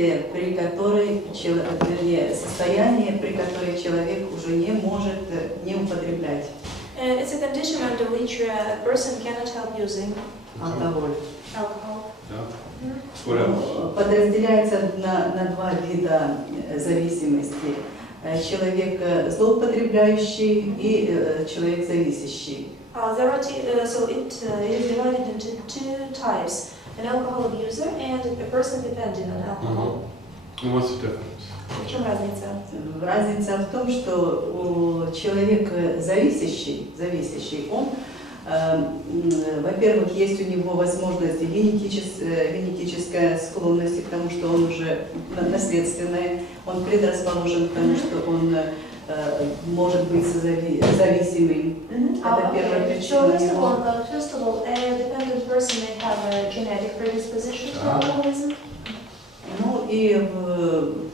действие, при которой, вернее, состояние, при котором человек уже не может не употреблять It's a condition under which a person cannot help using алкоголь. alcohol. Подразделяется на два вида зависимости. Человек злоупотребляющий и человек зависящий. So it is divided into two types: an alcohol abuser and a person dependent on alcohol. And what's the difference? В чем разница? Разница в том, что человек зависящий, он, во-первых, есть у него возможность генетическая склонность к тому, что он уже наследственный, он предрасположен к тому, что он может быть зависимым. Это первая причина. First of all, a dependent person may have a genetic predisposition to alcoholism. Ну и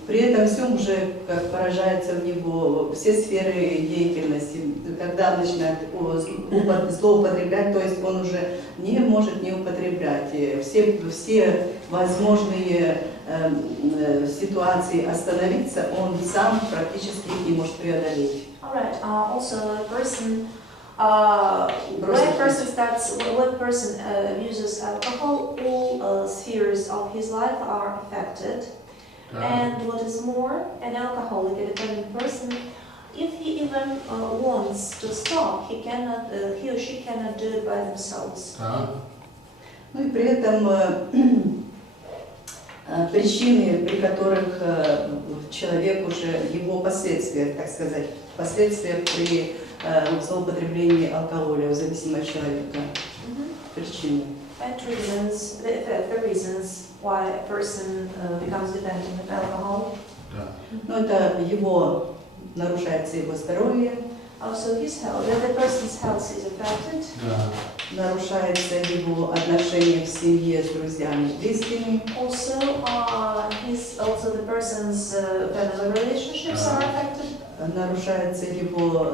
при этом всем уже как поражается в него все сферы деятельности. Когда он начинает злоупотреблять, то есть он уже не может не употреблять. Все возможные ситуации остановиться, он сам практически их не может преодолеть. Alright. Also, a person. When a person uses alcohol, all spheres of his life are affected. And what is more, an alcoholic, a dependent person, if he even wants to stop, he or she cannot do it by themselves. Ну и при этом причины, при которых человек уже, его последствия, так сказать, последствия при злоупотреблении алкоголя в зависимости от человека. Причины. And reasons, the reasons why a person becomes dependent on alcohol. Ну это нарушается его здоровье. Also his health, the person's health is affected. Нарушается его отношения в семье с друзьями и близкими. Also, the person's family relationships are affected. Нарушается его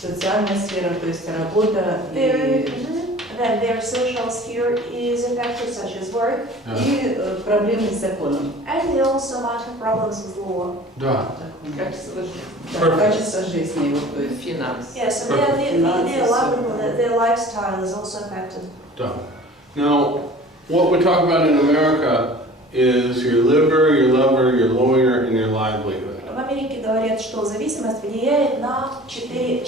социальная сфера, то есть работа. Then their social sphere is affected, such as work. И проблемы с законом. And they also might have problems with law. Качество жизни его, то есть финансы. Yes, so their lifestyle is also affected. Now, what we talk about in America is your liver, your lover, your lawyer, and your livelihood. В Америке говорят, что зависимость влияет на 4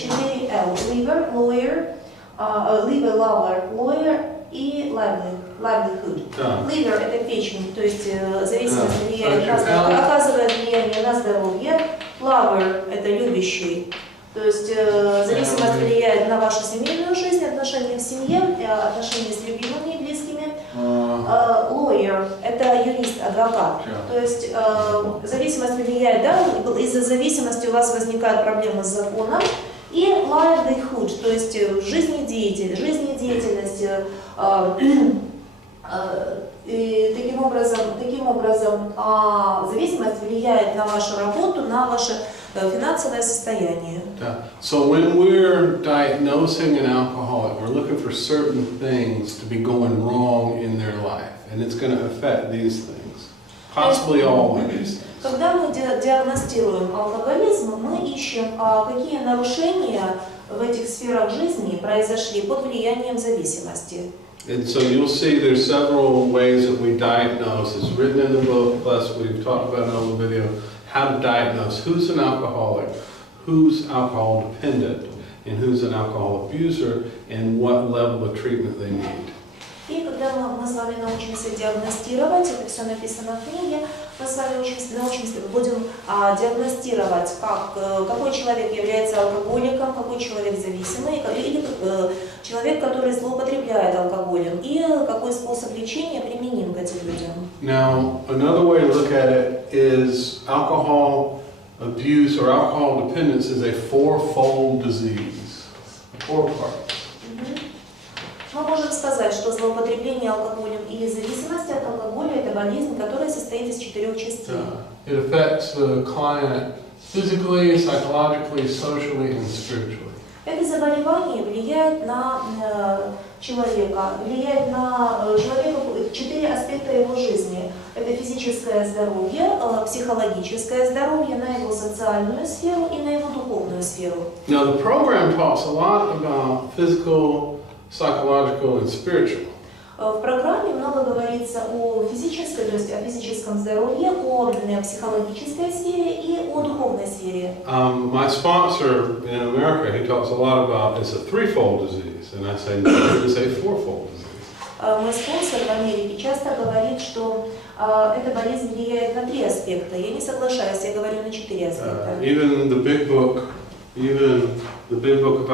L: liver, lawyer, lover, lawyer и livelihood. Liver – это печень, то есть зависимость оказывает влияние на здоровье. Lover – это любящий, то есть зависимость влияет на вашу семейную жизнь, отношения в семье, отношения с любимыми и близкими. Lawyer – это юрист, адвокат. То есть зависимость влияет, да, из-за зависимости у вас возникают проблемы с законом. И livelihood, то есть жизнедеятельность. И таким образом зависимость влияет на вашу работу, на ваше финансовое состояние. So when we're diagnosing an alcoholic, we're looking for certain things to be going wrong in their life, and it's going to affect these things, possibly all of these. Когда мы диагностируем алкоголизм, мы ищем, какие нарушения в этих сферах жизни произошли под влиянием зависимости. And so you'll see there's several ways that we diagnose. It's written in the book, plus we've talked about it on the video, how to diagnose who's an alcoholic, who's alcohol dependent, and who's an alcohol abuser, and what level of treatment they need. И когда мы с вами научимся диагностировать, это все написано в книге, мы с вами будем диагностировать, какой человек является алкоголиком, какой человек зависимый, или человек, который злоупотребляет алкоголем, и какой способ лечения применим к этим людям. Now, another way to look at it is alcohol abuse or alcohol dependence is a fourfold disease. 4 parts. Мы можем сказать, что злоупотребление алкоголем и зависимость от алкоголя – это болезнь, которая состоит из 4 частей. It affects the client physically, psychologically, socially, and spiritually. Это заболевание влияет на человека 4 аспекта его жизни. Это физическое здоровье, психологическое здоровье, на его социальную сферу и на его духовную сферу. Now the program talks a lot about physical, psychological, and spiritual. В программе много говорится о физической, то есть о физическом здоровье, о психологической сфере и о духовной сфере. My sponsor in America, he talks a lot about it's a threefold disease, and I say no, it's a fourfold disease. Мой спонсор в Америке часто говорит, что эта болезнь влияет на 3 аспекта. Я не соглашаюсь, я говорю на 4 аспекта. Even the big book of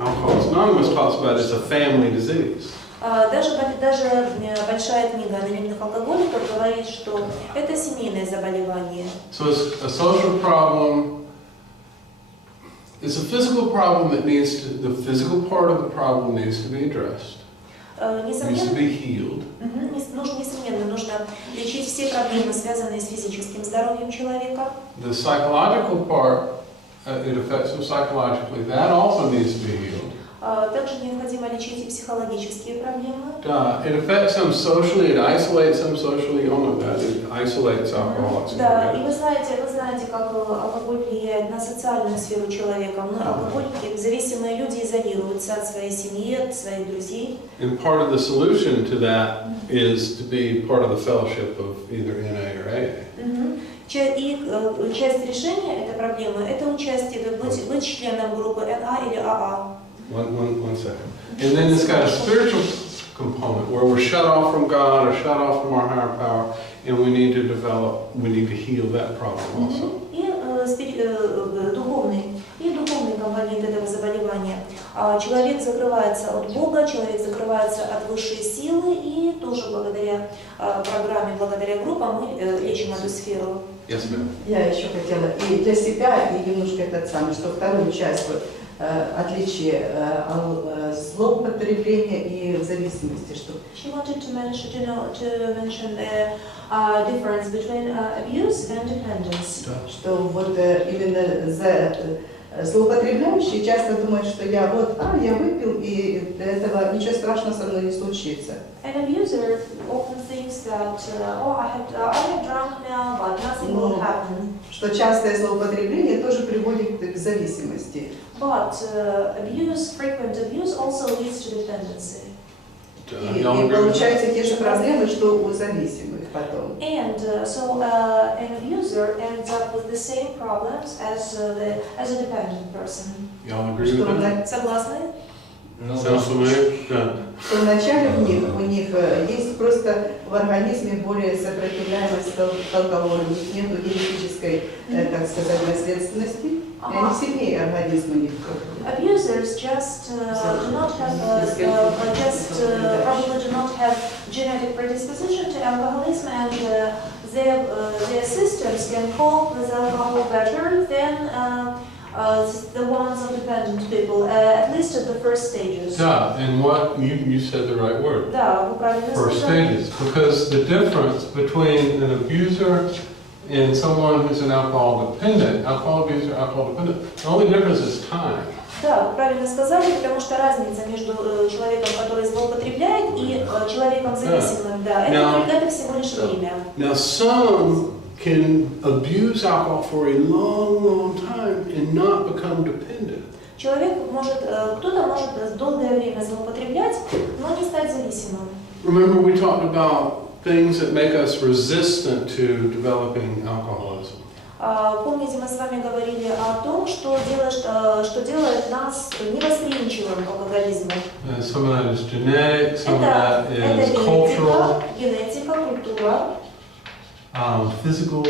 Alcoholics Anonymous talks about it's a family disease. Даже большая книга анонимных алкоголиков говорит, что это семейное заболевание. So it's a social problem. It's a physical problem that the physical part of the problem needs to be addressed. Needs to be healed. Несомненно, нужно лечить все проблемы, связанные с физическим здоровьем человека. The psychological part, it affects them psychologically. That also needs to be healed. Также необходимо лечить и психологические проблемы. It affects them socially. It isolates them socially. You know that it isolates alcoholics. Да, и вы знаете, как алкоголь влияет на социальную сферу человека. Алкоголики, зависимые люди, изолируются от своей семьи, от своих друзей. And part of the solution to that is to be part of the fellowship of either NA or AA. И часть решения этой проблемы – это участие, быть членом группы НА или АА. One second. And then it's got a spiritual component where we're shut off from God or shut off from our higher power, and we need to heal that problem also. И духовный компонент этого заболевания. Человек закрывается от Бога, человек закрывается от высшей силы, и тоже благодаря программе, благодаря группам мы лечим эту сферу. Yes, ma'am. Я еще хотела и для себя, и немножко что вторую часть отличие злоупотребления и зависимости, что. She wanted to mention the difference between abuse and dependence. Что вот именно злоупотребляющие часто думают, что я выпил, и для этого ничего страшного со мной не случится. An abuser often thinks that, I have drunk now, but nothing will happen. Что частое злоупотребление тоже приводит к зависимости. But frequent abuse also leads to dependency. И получаются те же проблемы, что у зависимых потом. And so an abuser ends up with the same problems as a dependent person. Y'all agree with that? Согласны? Sounds familiar? Да. Что вначале у них есть просто в организме более сопротивляемость к алкоголю, у них нет генетической, так сказать, наследственности, и они сильнее организма не Abusers just probably do not have genetic predisposition to alcoholism, and their systems can cope with alcohol better than the ones of dependent people, at least at the first stages. Yeah, and what you said the right word. Да, вы правильно First сказали. stages, because the difference between an abuser and someone who's an alcohol dependent, the only difference is time. Да, вы правильно сказали, потому что разница между человеком, который злоупотребляет, и человеком зависимым, да, это всего лишь время. Now some can abuse alcohol for a long time and not become dependent. Кто-то может долгое время злоупотреблять, но не стать зависимым. Remember we talked about things that make us resistant to developing alcoholism. Помните, мы с вами говорили о том, что делает нас невосприимчивым к алкоголизму. Some of that is genetic, some of that is cultural. Генетика, культура. Physical.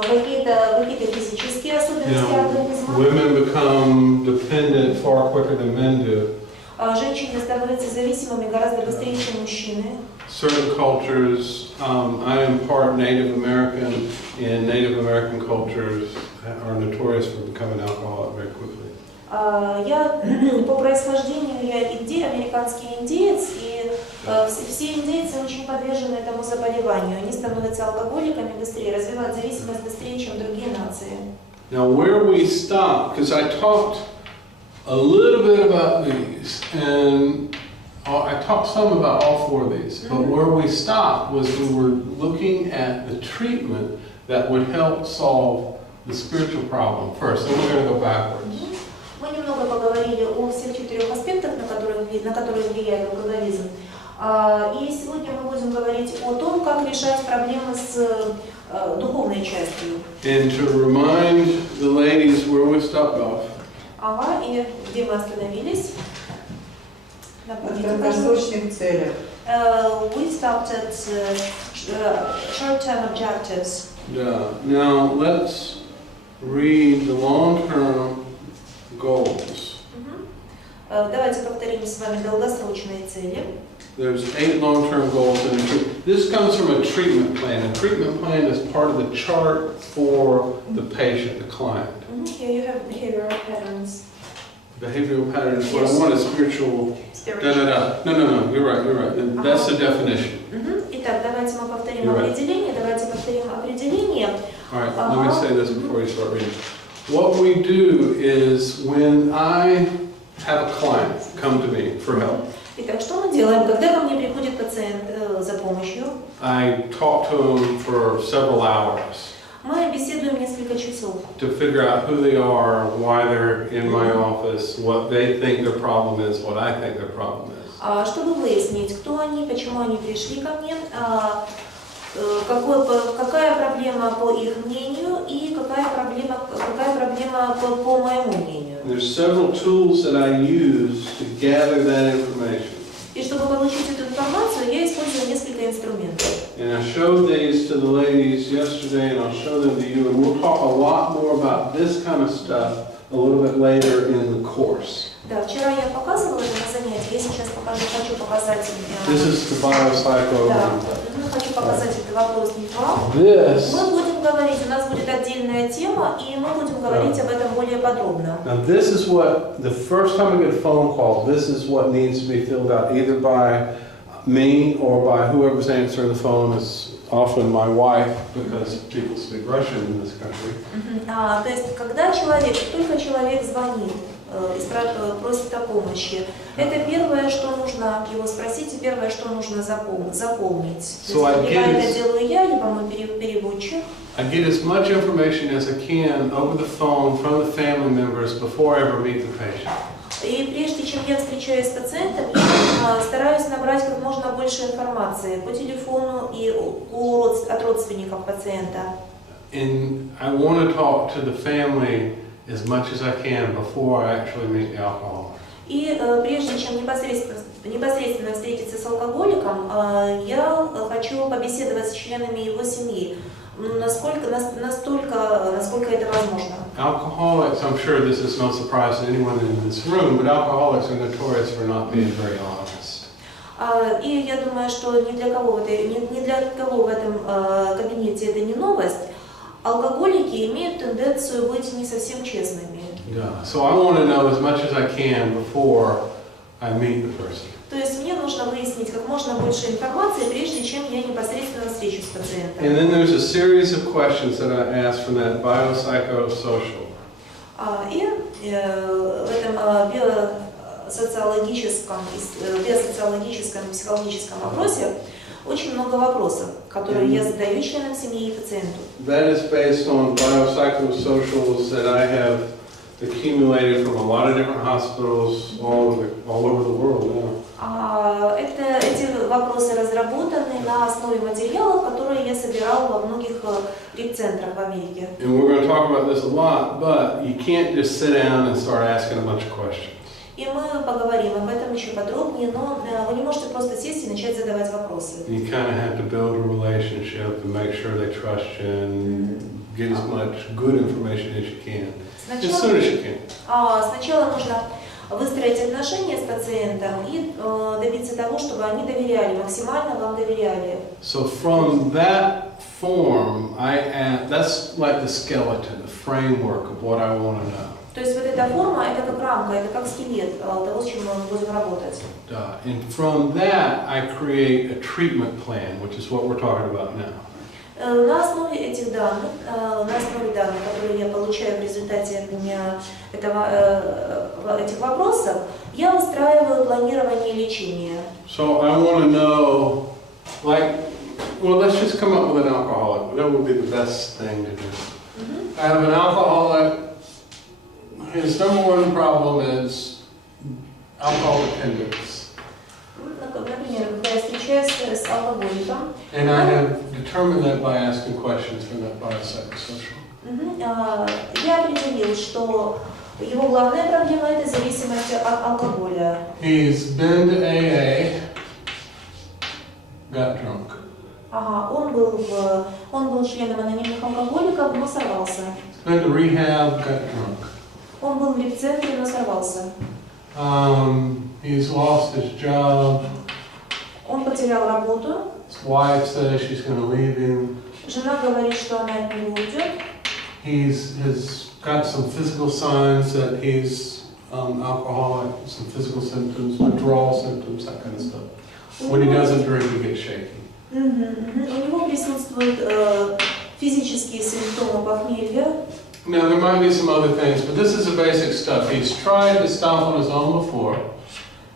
Какие-то физические особенности организма. Women become dependent far quicker than men do. Женщины становятся зависимыми гораздо быстрее, чем мужчины. Certain cultures, I am part Native American, and Native American cultures are notorious for becoming alcoholic very quickly. Я по происхождению американский индеец, и все индейцы очень подвержены этому заболеванию. Они становятся алкоголиками быстрее, развивают зависимость быстрее, чем другие нации. Now where we stop, because I talked a little bit about these, and I talked some about all four of these, but where we stopped was we were looking at the treatment that would help solve the spiritual problem first. So we're going to go backwards. Мы немного поговорили о всех 4 аспектах, на которые влияет алкоголизм. И сегодня мы будем говорить о том, как решать проблемы с духовной частью. And to remind the ladies where we stopped off. Ага, и где мы остановились? В краткосрочных целях. We stopped at short-term objectives. Yeah. Now let's read the long-term goals. Давайте повторим с вами долгосрочные цели. There's 8 long-term goals, and this comes from a treatment plan. A treatment plan is part of the chart for the patient, the client. Here you have behavioral patterns. Behavioral patterns. What I want is spiritual. No. You're right. That's the definition. Итак, давайте мы повторим определение. All right. Let me say this before you start reading. What we do is when I have a client come to me for help. Итак, что мы делаем, когда ко мне приходит пациент за помощью? I talk to him for several hours. Мы беседуем несколько часов. To figure out who they are, why they're in my office, what they think their problem is, what I think their problem is. Чтобы выяснить, кто они, почему они пришли ко мне, какая проблема по их мнению и какая проблема по моему мнению. There's several tools that I use to gather that information. И чтобы получить эту информацию, я использую несколько инструментов. And I showed these to the ladies yesterday, and I'll show them to you, and we'll talk a lot more about this kind of stuff a little bit later in the course. Да, вчера я показывала это на занятии, я сейчас хочу показать. This is the biopsycho. Да, хочу показать этот вопрос не вам. This. Мы будем говорить, у нас будет отдельная тема, и мы будем говорить об этом более подробно. Now this is what, the first time I get a phone call, this is what needs to be filled out either by me or by whoever's answering the phone. Is often my wife, because people speak Russian in this country. То есть, когда только человек звонит, просит о помощи, это первое, что нужно его спросить, и первое, что нужно заполнить. So либо это делаю я, либо мой переводчик. I get as much information as I can over the phone from the family members before I ever meet the patient. И прежде чем я встречаюсь с пациентом, я стараюсь набрать как можно больше информации по телефону и от родственников пациента. And I want to talk to the family as much as I can before I actually meet the alcoholic. И прежде чем непосредственно встретиться с алкоголиком, я хочу побеседовать с членами его семьи, насколько это возможно. Alcoholics, I'm sure this is no surprise to anyone in this room, but alcoholics are notorious for not being very honest. И я думаю, что ни для кого в этом кабинете это не новость. Алкоголики имеют тенденцию быть не совсем честными. Yeah. So I want to know as much as I can before I meet the person. То есть мне нужно выяснить как можно больше информации, прежде чем я непосредственно встречусь с пациентом. And then there's a series of questions that I ask from that biopsychosocial. И в этом биосоциологическом и психологическом опросе очень много вопросов, которые я задаю членам семьи и пациенту. That is based on biopsychosocials that I have accumulated from a lot of different hospitals all over the world now. Эти вопросы разработаны на основе материалов, которые я собирал во многих репцентрах в Америке. And we're going to talk about this a lot, but you can't just sit down and start asking a bunch of questions. И мы поговорим об этом еще подробнее, но вы не можете просто сесть и начать задавать вопросы. You kind of have to build a relationship and make sure they trust you and get as much good information as you can, as soon as you can. Сначала нужно выстроить отношения с пациентом и добиться того, чтобы они доверяли, максимально вам доверяли. So from that form, that's like the skeleton, the framework of what I want to know. То есть вот эта форма, это как рамка, это как скелет того, с чем мы будем работать. And from that, I create a treatment plan, which is what we're talking about now. На основе этих данных, которые я получаю в результате этих вопросов, Я устраиваю планирование лечения. So I want to know, like, well, let's just come up with an alcoholic. That would be the best thing to do. I have an alcoholic. His number one problem is alcohol dependence. Например, когда я встречаюсь с алкоголиком, And I have determined that by asking questions from that biopsychosocial. я определил, что его главная проблема – это зависимость от алкоголя. He's been to AA, got drunk. Ага, он был членом анонимных алкоголиков, но сорвался. Been to rehab, got drunk. Он был в репцентре, но сорвался. He's lost his job. Он потерял работу. His wife says she's going to leave him. Жена говорит, что она от него уйдет. He's got some physical signs that he's alcoholic, some physical symptoms, withdrawal symptoms, that kind of stuff. When he doesn't drink, he gets shaky. У него присутствуют физические симптомы похмелья. Now, there might be some other things, but this is the basic stuff. He's tried to stop on his own before.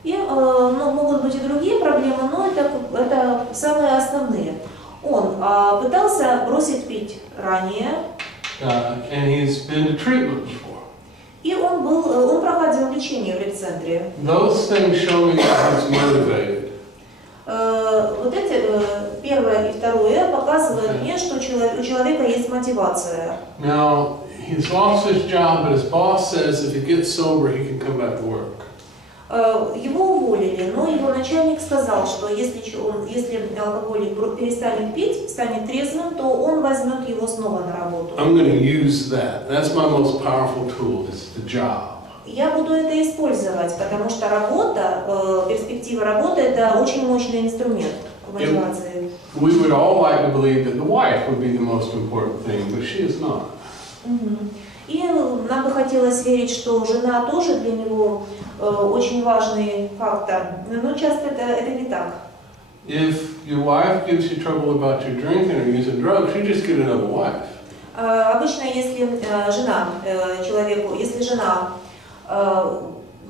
И могут быть и другие проблемы, но это самые основные. Он пытался бросить пить ранее. And he's been to treatment before. И он проходил лечение в репцентре. Those things show me that he's motivated. Вот эти первое и второе показывают мне, что у человека есть мотивация. Now, he's lost his job, but his boss says if he gets sober, he can come back to work. Его уволили, но его начальник сказал, что если алкоголик перестанет пить, станет трезвым, то он возьмет его снова на работу. I'm going to use that. That's my most powerful tool, is the job. Я буду это использовать, потому что работа, перспектива работы – это очень мощный инструмент мотивации. We would all like to believe that the wife would be the most important thing, but she is not. И нам бы хотелось верить, что жена тоже для него очень важный фактор, но часто это не так. If your wife gives you trouble about your drinking or using drugs, you just get another wife. Обычно, если жена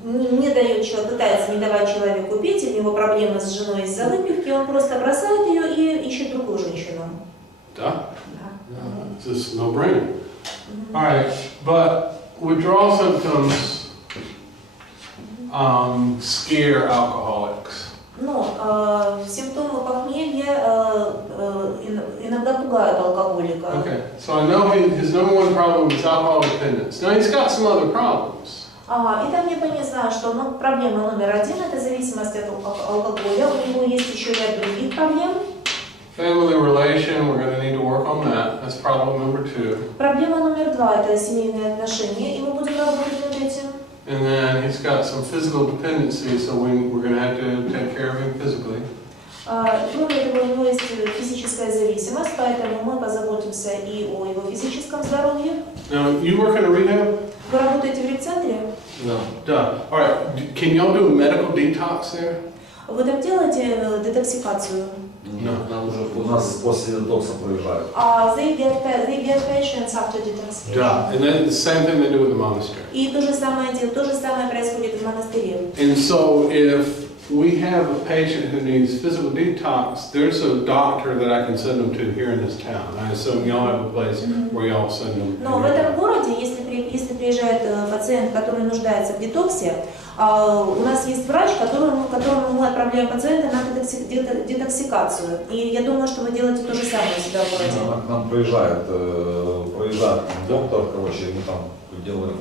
не дает пытается не давать человеку пить, у него проблемы с женой из-за выпивки, он просто бросает ее и ищет другую женщину. Да? It's just no-brainer. All right, but withdrawal symptoms scare alcoholics. Но симптомы похмелья иногда пугают алкоголика. Okay, so I know his number one problem is alcohol dependence. Now he's got some other problems. Итак, я знаю, что проблема номер один – это зависимость от алкоголя. У него есть еще ряд других проблем. Family relation, we're going to need to work on that. That's problem number 2. Проблема номер 2 – это семейные отношения, и мы будем работать над этим. And then he's got some physical dependency, so we're going to have to take care of him physically. Кроме этого, у него есть физическая зависимость, поэтому мы позаботимся и о его физическом здоровье. Now, you work in a rehab? Вы работаете в репцентре? No. Duh. All right. Can y'all do a medical detox there? Вы там делаете детоксикацию? Нам уже у нас после детокса проезжают. They get patients after detoxification. Duh. And then the same thing they do with the monastery. И то же самое происходит в монастыре. And so if we have a patient who needs physical detox, there's a doctor that I can send them to here in this town. I assume y'all have a place where y'all send them. Но в этом городе, если приезжает пациент, который нуждается в детоксе, у нас есть врач, которому мы отправляем пациента на детоксикацию. И я думаю, что вы делаете то же самое у себя в городе. К нам проезжает доктор, мы там делаем.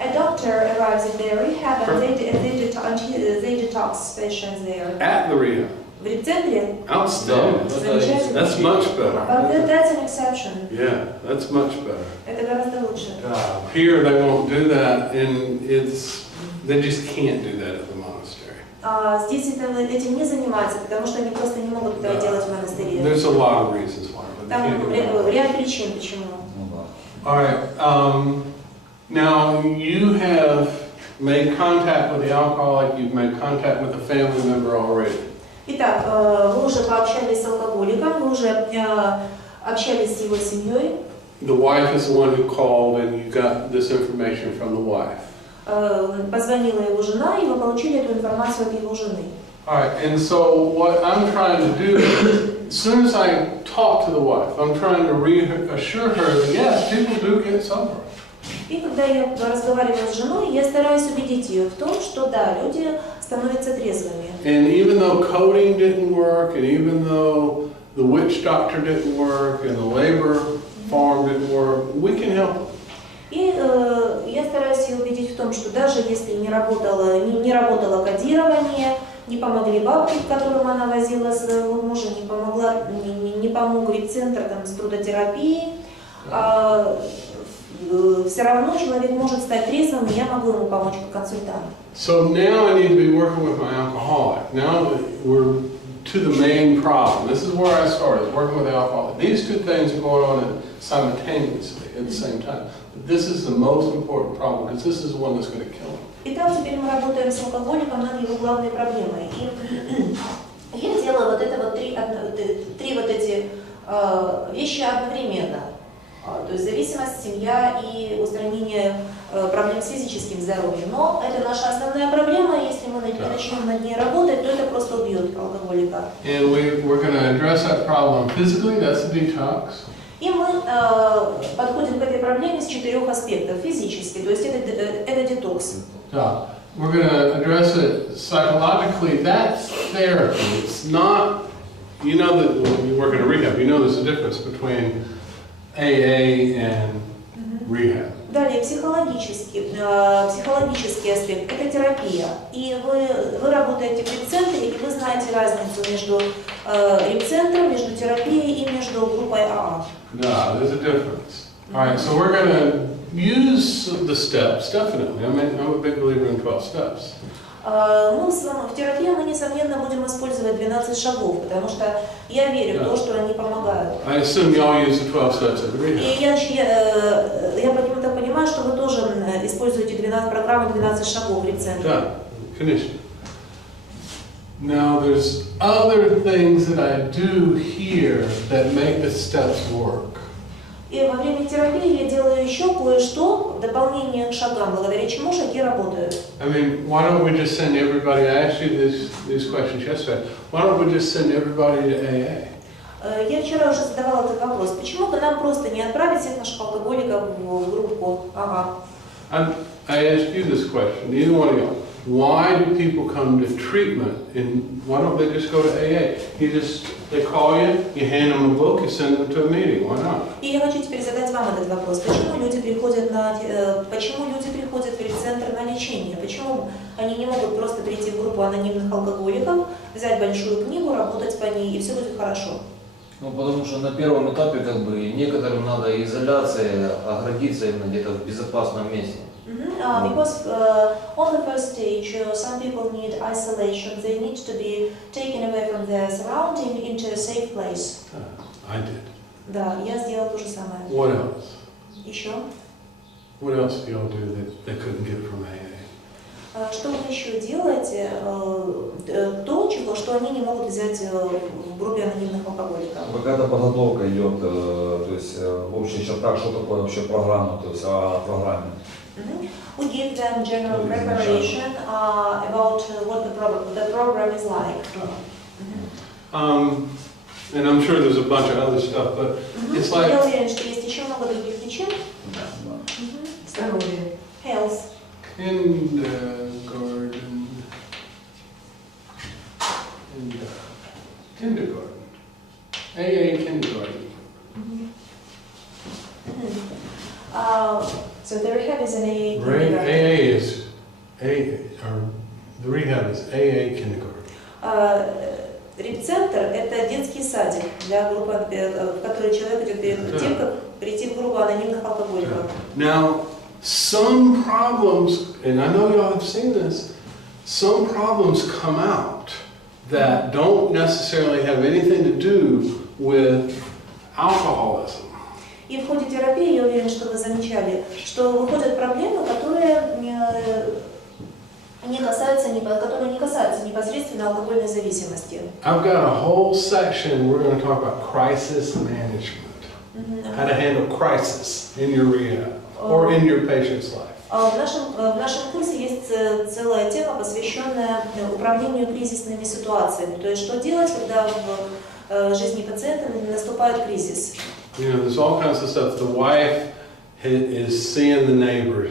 A doctor arrives at the rehab and they detox patients there. At the rehab. В репцентре? Outstanding. That's much better. But that's an exception. Yeah, that's much better. Это гораздо лучше. Here they won't do that, and they just can't do that at the monastery. Здесь этим не занимаются, потому что они просто не могут этого делать в монастыре. There's a lot of reasons why, but they can't do that. Ряд причин, почему. All right. Now you have made contact with the alcoholic. You've made contact with a family member already. Итак, вы уже пообщались с алкоголиком, вы уже общались с его семьей. The wife is the one who called, and you got this information from the wife. Позвонила его жена, и мы получили эту информацию от его жены. All right, and so what I'm trying to do, as soon as I talk to the wife, I'm trying to reassure her that yes, people do get sober. И когда я разговариваю с женой, я стараюсь убедить ее в том, что да, люди становятся трезвыми. And even though coding didn't work, and even though the witch doctor didn't work, and the labor farm didn't work, we can help them. И я стараюсь ее убедить в том, что даже если не работало кодирование, не помогли бабки, к которым она возила своего мужа, не помог репцентр там, с трудотерапией, все равно человек может стать трезвым, и я могу ему помочь как консультант. So now I need to be working with my alcoholic. Now we're to the main problem. This is where I started, working with the alcoholic. These two things are going on simultaneously at the same time. But this is the most important problem because this is the one that's going to kill him. Итак, теперь мы работаем с алкоголиком над его главной проблемой. И я делаю вот это вот три вот эти вещи одновременно. То есть зависимость, семья и устранение проблем с физическим здоровьем. Но это наша основная проблема, если мы начнем над ней работать, то это просто убьет алкоголика. And we're going to address that problem physically, that's the detox. И мы подходим к этой проблеме с 4 аспектов. Физически, то есть это детокс. Yeah. We're going to address it psychologically, that's therapy. It's not, you know that when you work in a rehab, you know there's a difference between AA and rehab. Далее, психологический аспект – это терапия. И вы работаете в репцентре, и вы знаете разницу между репцентром, между терапией и между группой АА. Yeah, there's a difference. All right, so we're going to use the steps, definitely. I mean, I'm a big believer in 12 steps. В терапии мы, несомненно, будем использовать 12 шагов, потому что я верю в то, что они помогают. I assume you all use the 12 steps at the rehab. И я так понимаю, что вы тоже используете программу 12 шагов в репцентре. Yeah, конечно. Now there's other things that I do here that make the steps work. И во время терапии я делаю еще кое-что в дополнение к шагам, благодаря чему шаги работают. I mean, why don't we just send everybody, I asked you these questions yesterday, why don't we just send everybody to AA? Я вчера уже задавала этот вопрос. Почему бы нам просто не отправить всех наших алкоголиков в группу? Ага. I asked you this question, neither one of you. Why do people come to treatment and why don't they just go to AA? They call you, you hand them a book, you send them to a meeting. Why not? И я хочу теперь задать вам этот вопрос. Почему люди приходят в репцентр на лечение? Почему они не могут просто прийти в группу анонимных алкоголиков, взять большую книгу, работать по ней, и все будет хорошо? Ну, потому что на первом этапе некоторым надо изоляция, оградиться именно где-то в безопасном месте. Because on the first stage, some people need isolation. They need to be taken away from their surrounding into a safe place. I did. Да, я сделала то же самое. What else? Еще? What else do y'all do that they couldn't get from AA? Что вы еще делаете? Что они не могут взять в группе анонимных алкоголиков? Какая-то подготовка идет, то есть в общих чертах, что такое вообще программа, то есть о программе. We give them general preparation about what the program is like. And I'm sure there's a bunch of other stuff, but it's like... Я уверен, что есть еще много других причин. Здоровье. Health. Kindergarten. AA kindergarten. So the rehab is an AA kindergarten. The rehab is AA kindergarten. Репцентр – это детский садик для группы, в который человек идет перед тем, как прийти в группу анонимных алкоголиков. Now, some problems, and I know y'all have seen this, some problems come out that don't necessarily have anything to do with alcoholism. И в ходе терапии, я уверен, что вы замечали, что выходят проблемы, которые не касаются непосредственно алкогольной зависимости. I've got a whole section, we're going to talk about crisis management. How to handle crisis in your rehab or in your patient's life. В нашем курсе есть целая тема, посвященная управлению кризисными ситуациями. То есть, что делать, когда в жизни пациента наступает кризис. You know, there's all kinds of stuff. The wife is seeing the neighbor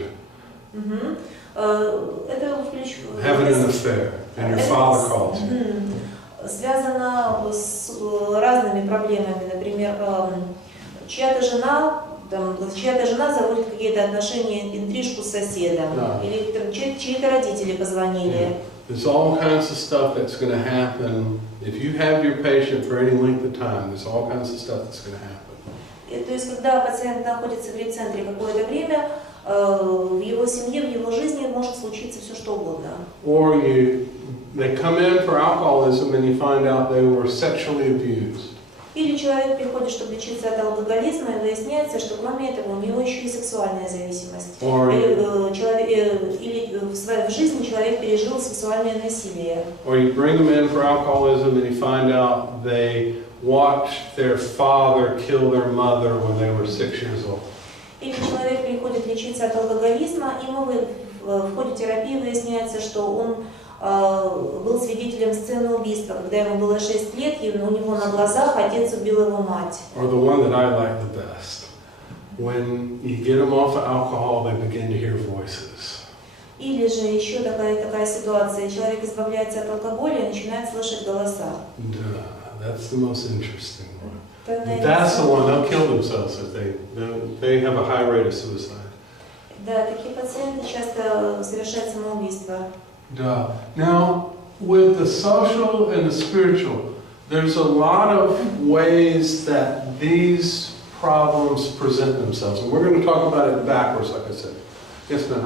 Это having an affair, and her father calls her. Связано с разными проблемами. Например, чья-то жена заводит какие-то отношения, интрижку с соседом, или там, чьи-то родители позвонили. There's all kinds of stuff that's going to happen if you have your patient for any length of time. There's all kinds of stuff that's going to happen. То есть, когда пациент находится в рецентре какое-то время, в его семье, в его жизни может случиться все что угодно. Or they come in for alcoholism and you find out they were sexually abused. Или человек приходит, чтобы лечиться от алкоголизма, и выясняется, что кроме этого у него еще и сексуальная зависимость. Или в жизни человек пережил сексуальное насилие. Or you bring them in for alcoholism and you find out they watched their father kill their mother when they were 6 years old. Или человек приходит лечиться от алкоголизма, и в ходе терапии выясняется, что он был свидетелем сцены убийства, когда ему было 6 лет, и у него на глазах отец убил его мать. Or the one that I like the best. When you get them off of alcohol, they begin to hear voices. Или же еще такая ситуация, человек избавляется от алкоголя и начинает слышать голоса. That's the most interesting one. That's the one, they'll kill themselves if they have a high rate of suicide. Да, такие пациенты часто совершают самоубийство. Now, with the social and the spiritual, there's a lot of ways that these problems present themselves. And we're going to talk about it backwards, like I said. Yes, ma'am.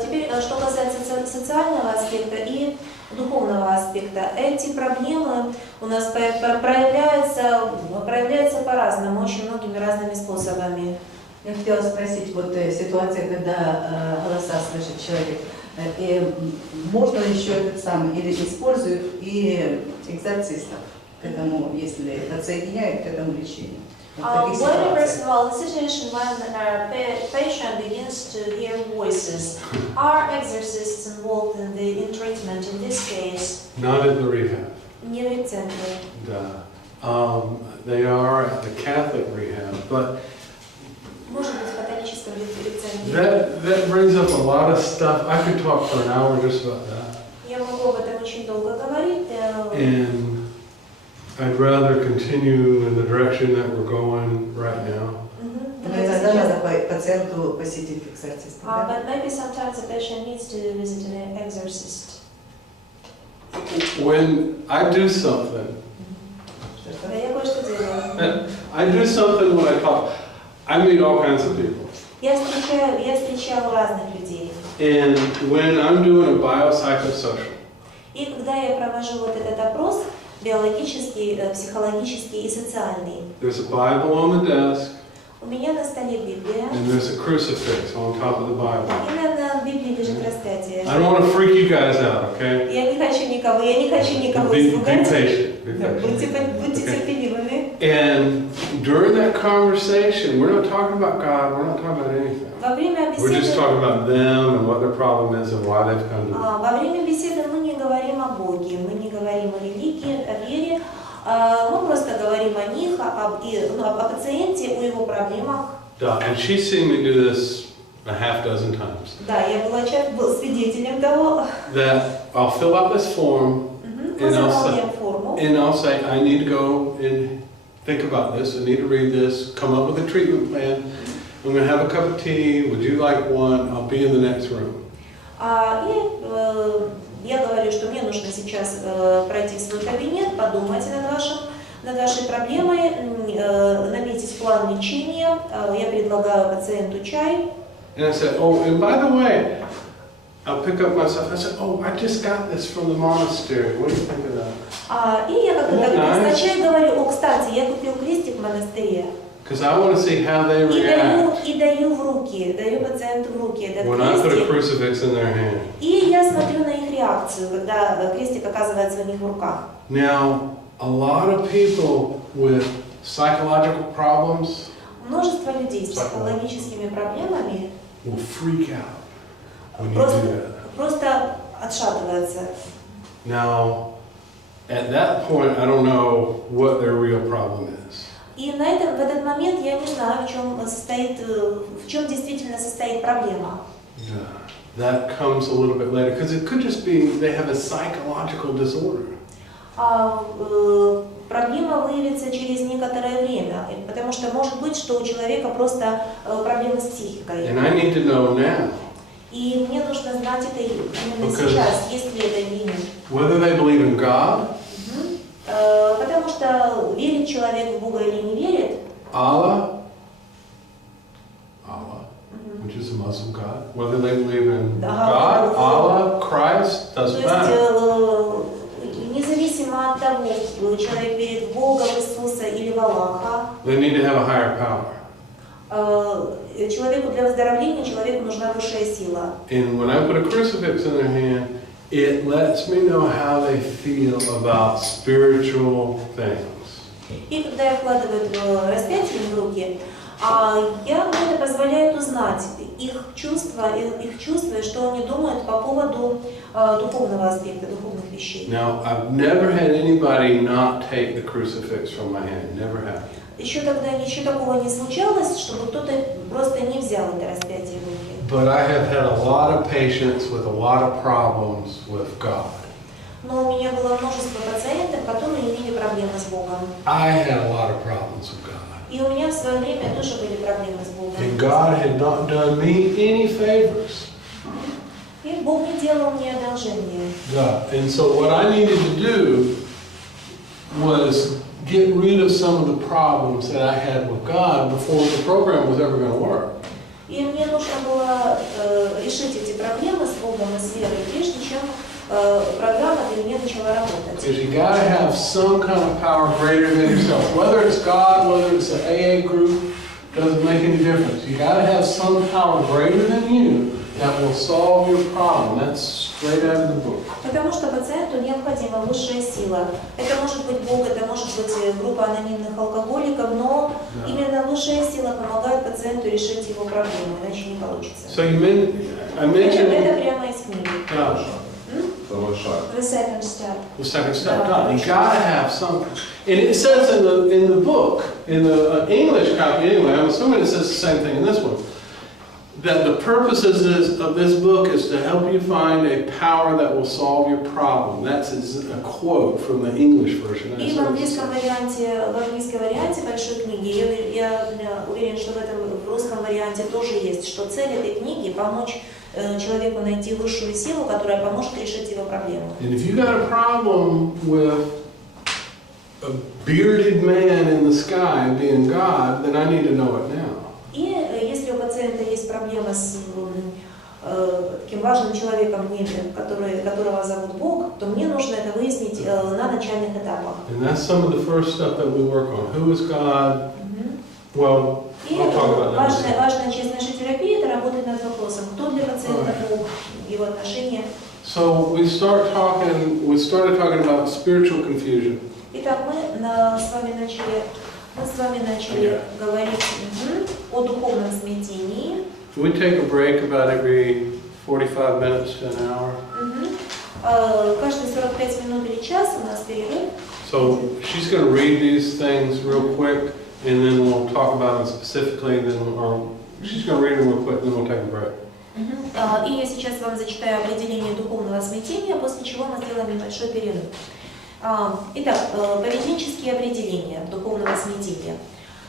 Теперь, что касается социального аспекта и духовного аспекта, эти проблемы у нас проявляются по-разному, очень многими разными способами. Я хотела спросить, вот ситуация, когда голоса слышит человек, и можно еще этот самый, или используют и экзорцистов к этому, если подсоединяют к этому лечению? Well, first of all, the situation when a patient begins to hear voices, are exorcists involved in treatment in this case? Not in the rehab. Не в рецентре. They are at the Catholic rehab, but может быть, в католическом рецентре. That brings up a lot of stuff. I could talk for an hour just about that. Я могу об этом очень долго говорить. And I'd rather continue in the direction that we're going right now. Иногда надо пациенту посетить экзорциста. But maybe sometimes a patient needs to visit an exorcist. When I do something, Я кое-что делаю. I do something when I talk. I meet all kinds of people. Я встречаю разных людей. And when I'm doing a biopsychosocial, И когда я провожу вот этот опрос, биологический, психологический и социальный, there's a Bible on the desk, у меня на столе Библия, and there's a crucifix on top of the Bible. и на Библии лежит распятие. I don't want to freak you guys out, okay? Я не хочу никого Be испугать. patient. Be patient. Будьте терпеливыми. And during that conversation, we're not talking about God, we're not talking about anything. Во время We're just беседы, talking about them and what their problem is and why they've come to me. во время беседы мы не говорим о Боге, мы не говорим о религии, о вере, мы просто говорим о них, о пациенте, о его проблемах. And she's seen me do this a half dozen times. Да, я был свидетелем того. That I'll fill out this form and I'll say, I need to go and think about this, I need to read this, come up with a treatment plan. I'm going to have a cup of tea, would you like one? I'll be in the next room. Я говорю, что мне нужно сейчас пройти в свой кабинет, подумать над вашей проблемой, наметить план лечения. Я предлагаю пациенту чай. And I said, oh, and by the way, I'll pick up myself. I said, oh, I just got this from the monastery. What do you think of that? И я как-то достаточно говорю, кстати, я купил крестик в монастыре. Because I want to see how they react. И даю пациенту в руки этот when I put a крестик. crucifix in their hand. И я смотрю на их реакцию, когда крестик оказывается у них в руках. Now, a lot of people with psychological problems. Множество людей с психологическими проблемами will freak out when you просто, do that. просто отшатываются. Now, at that point, I don't know what their real problem is. И в этот момент я не знаю, в чем действительно состоит проблема. Yeah, that comes a little bit later, because it could just be they have a psychological disorder. Проблема выявится через некоторое время, потому что может быть, что у человека просто проблемы с психикой. And I need to know now. И мне нужно знать это именно сейчас, есть ли это или нет. Whether they believe in God, Потому что верит человек в Бога или не верит, Allah, which is a Muslim God, whether they believe in God, Allah, Christ, doesn't matter. Независимо от того, человек верит в Бога, в Иисуса или в Аллаха, They need to have a higher power. человеку для выздоровления человеку нужна высшая сила. And when I put a crucifix in their hand, it lets me know how they feel about spiritual things. И когда я вкладываю распятие в руки, мне это позволяет узнать их чувства, и что они думают по поводу духовного аспекта, духовных вещей. Now, I've never had anybody not take the crucifix from my hand. Never happened. Еще такого не случалось, чтобы кто-то просто не взял это распятие в руки. But I have had a lot of patients with a lot of problems with God. Но у меня было множество пациентов, которые имели проблемы с Богом. I had a lot of problems with God. И у меня в свое время тоже были проблемы с Богом. And God had not done me any favors. И Бог не делал мне одолжения. God. And so what I needed to do was get rid of some of the problems that I had with God before the program was ever going to work. И мне нужно было решить эти проблемы с Богом и с верой, прежде чем программа для меня начала работать. Because you got to have some kind of power greater than yourself. Whether it's God, whether it's an AA group, doesn't make any difference. You got to have some power greater than you that will solve your problem. That's straight out of the book. Потому что пациенту необходима высшая сила. Это может быть Бог, это может быть группа анонимных алкоголиков, но именно высшая сила помогает пациенту решить его проблему, иначе не получится. So I mentioned. Это прямо из книги. Второй шаг. The second step. The second step done. You got to have something. And it says in the book, in the English copy anyway, I'm assuming it says the same thing in this one, that the purpose of this book is to help you find a power that will solve your problem. That's a quote from the English version. И в английском варианте большой книги, я уверен, что в русском варианте тоже есть, что цель этой книги помочь человеку найти высшую силу, которая поможет решить его проблему. And if you got a problem with a bearded man in the sky being God, then I need to know it now. И если у пациента есть проблема с таким важным человеком в небе, которого зовут Бог, то мне нужно это выяснить на начальных этапах. And that's some of the first stuff that we work on. Who is God? Well, И I'll talk about that. важная часть нашей терапии – это работать над вопросом, кто для пациента Бог, его отношения. So we started talking about spiritual confusion. Итак, мы с вами начали говорить о духовном смятении. We take a break about every 45 minutes to an hour. Каждые 45 минут или час у нас перерыв. So she's going to read these things real quick, and then we'll talk about them specifically. Or she's going to read them real quick, and then we'll take a break. И я сейчас вам зачитаю определение духовного смятения, после чего мы сделаем небольшой перерыв. Итак, поведенческие определения духовного смятения.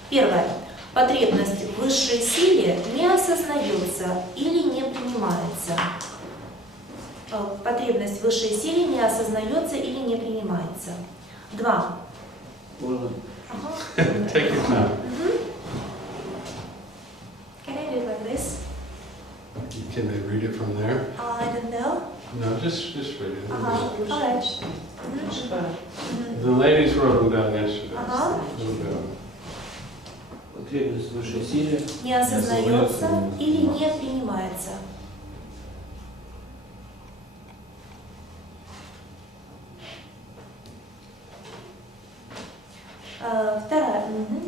Первое. Потребность в высшей силе не осознается или не принимается. Потребность в высшей силе не осознается или не принимается. 2. Take your time. Can I do it like this? Can they read it from there? I don't know. No, just read it. All right. The ladies wrote them down yesterday. Потребность в высшей силе Не осознается или не принимается.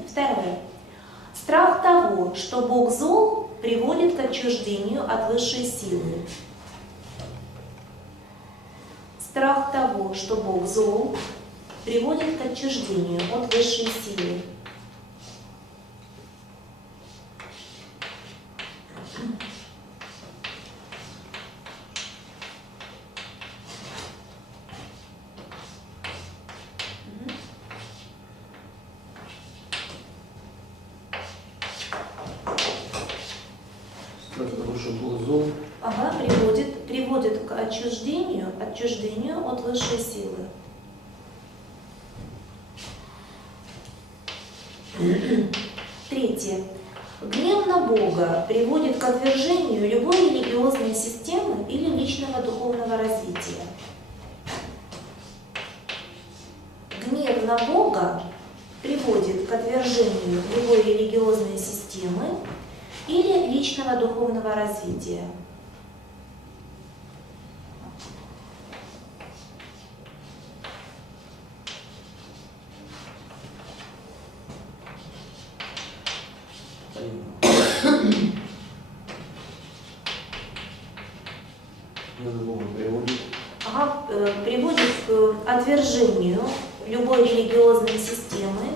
Второе. Страх что Бог зол, приводит к отчуждению от высшей силы. Страх того, что Бог зол, приводит к отчуждению от высшей силы. Страх того, что Бог зол. Ага, приводит к отчуждению от высшей силы. Третье. Гнев на Бога приводит к отвержению любой религиозной системы или личного духовного развития. Гнев на Бога приводит к отвержению любой религиозной системы или личного духовного развития. Приводит к отвержению любой религиозной системы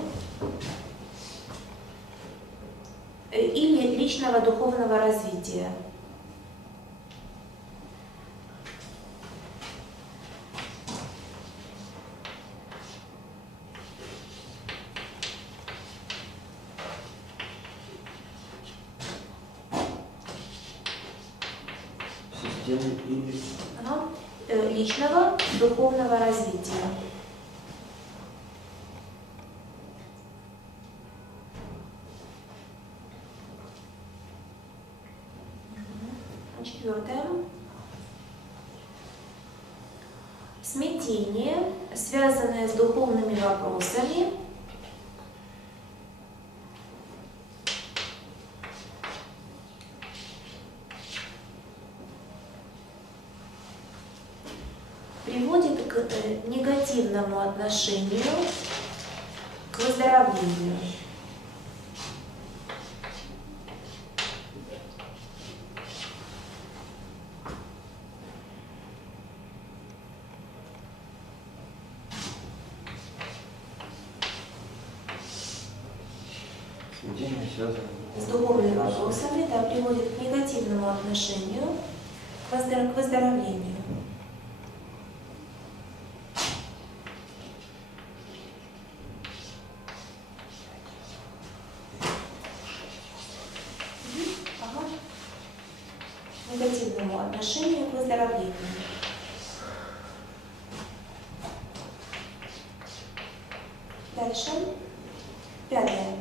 или личного духовного развития. Системы или... Личного духовного развития. Четвертое. Смятение, связанное с духовными вопросами, приводит к негативному отношению к выздоровлению. Смятение связано С духовными вопросами, да, приводит к негативному отношению к выздоровлению. Негативному отношению к выздоровлению. Дальше. Пятое.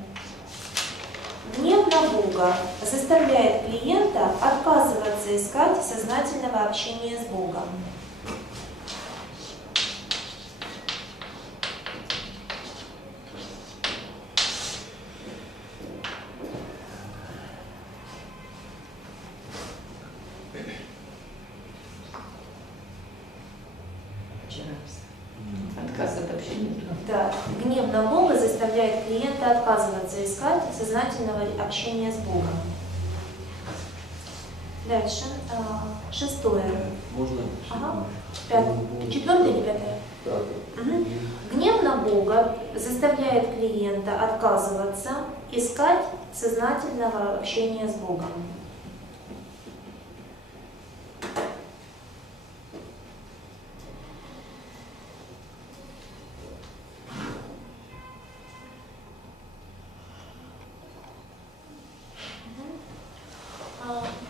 Гнев на Бога заставляет клиента отказываться искать сознательного общения с Богом. Отказ от общения. Да. Гнев на Бога заставляет клиента отказываться искать сознательного общения с Богом. Дальше. Шестое. Можно? Ага. Четвертое или пятое? Угу. Гнев на Бога заставляет клиента отказываться искать сознательного общения с Богом.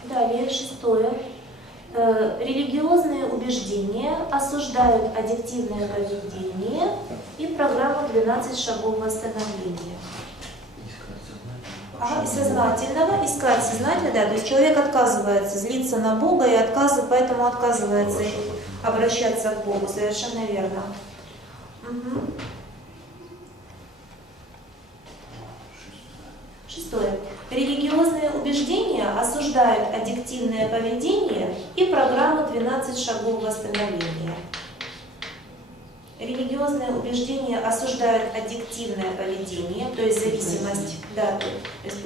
Далее, шестое. Религиозные убеждения осуждают аддиктивное поведение и программу 12 шагов восстановления. Сознательного, искать сознательно, да, то есть человек отказывается злиться на Бога и поэтому отказывается обращаться к Богу, совершенно верно. Угу. Шестое. Религиозные убеждения осуждают аддиктивное поведение и программу 12 шагов восстановления. Религиозные убеждения осуждают аддиктивное поведение, то есть зависимость, да, то есть,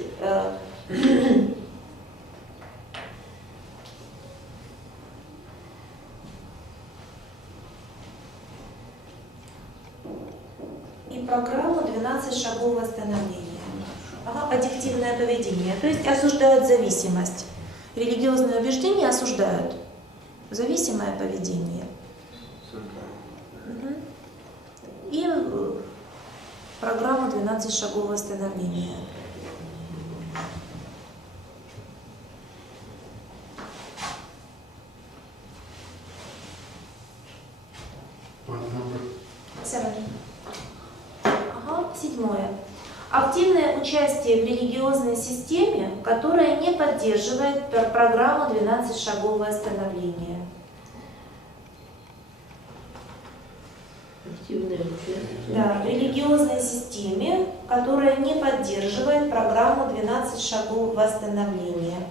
шагов восстановления. Ага, аддиктивное поведение, то есть осуждают зависимость. Религиозные убеждения осуждают зависимое поведение. Мгм. И программа 12 шагов восстановления. What number? 7. Ага, 7. Активное участие в религиозной системе, которая не поддерживает программу 12 шагов восстановления. Активное участие. Да, в религиозной системе, которая не поддерживает программу 12 шагов восстановления.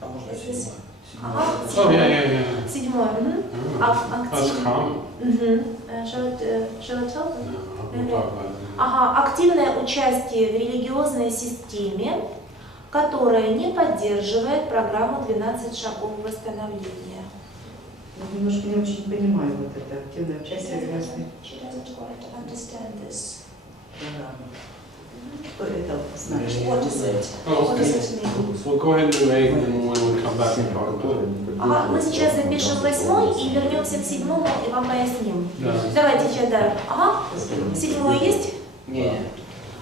А можно Здесь- седьмое? Ага, Oh, yeah, yeah. 7. Oh, that's Активное. common. Shall I tell them? No, we'll talk about it. Ага, активное участие в религиозной системе, которая не поддерживает программу 12 шагов восстановления. Вот немножко не очень понимаю вот это активное участие в разных She doesn't quite understand this. программах. Что это значит? What is it? Oh, What does it mean? We'll go ahead and do 8, and then when we come back and talk about it. Ага, мы сейчас запишем 8 и вернемся к 7 и вам поясним. Да. Давайте сейчас, да. Ага, 7 есть? Не.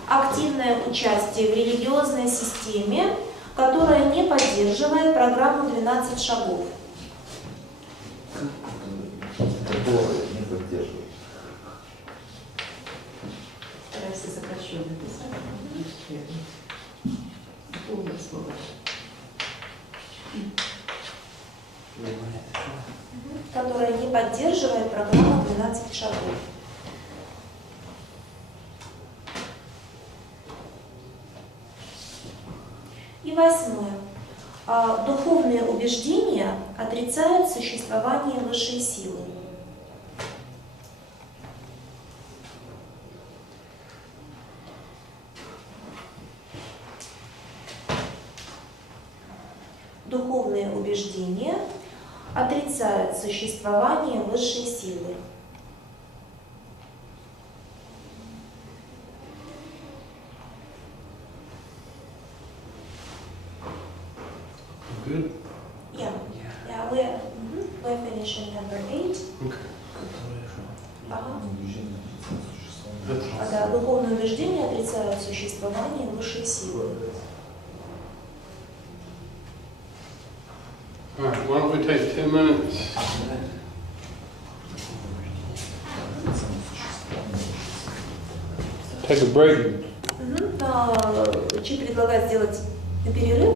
Активное участие в религиозной системе, которая не поддерживает программу 12 шагов. Которое не поддерживает. Старайся сокращенно писать. Полное слово. Которая не поддерживает программу 12 шагов. И 8. Духовные убеждения отрицают существование высшей силы. Духовные убеждения отрицают существование высшей силы. Good? Yeah, we're finishing number 8. Okay. Ага. That's Да, духовные убеждения отрицают существование высшей силы. All right, why don't we take 10 minutes? Take a break. Чи предлагает сделать перерыв?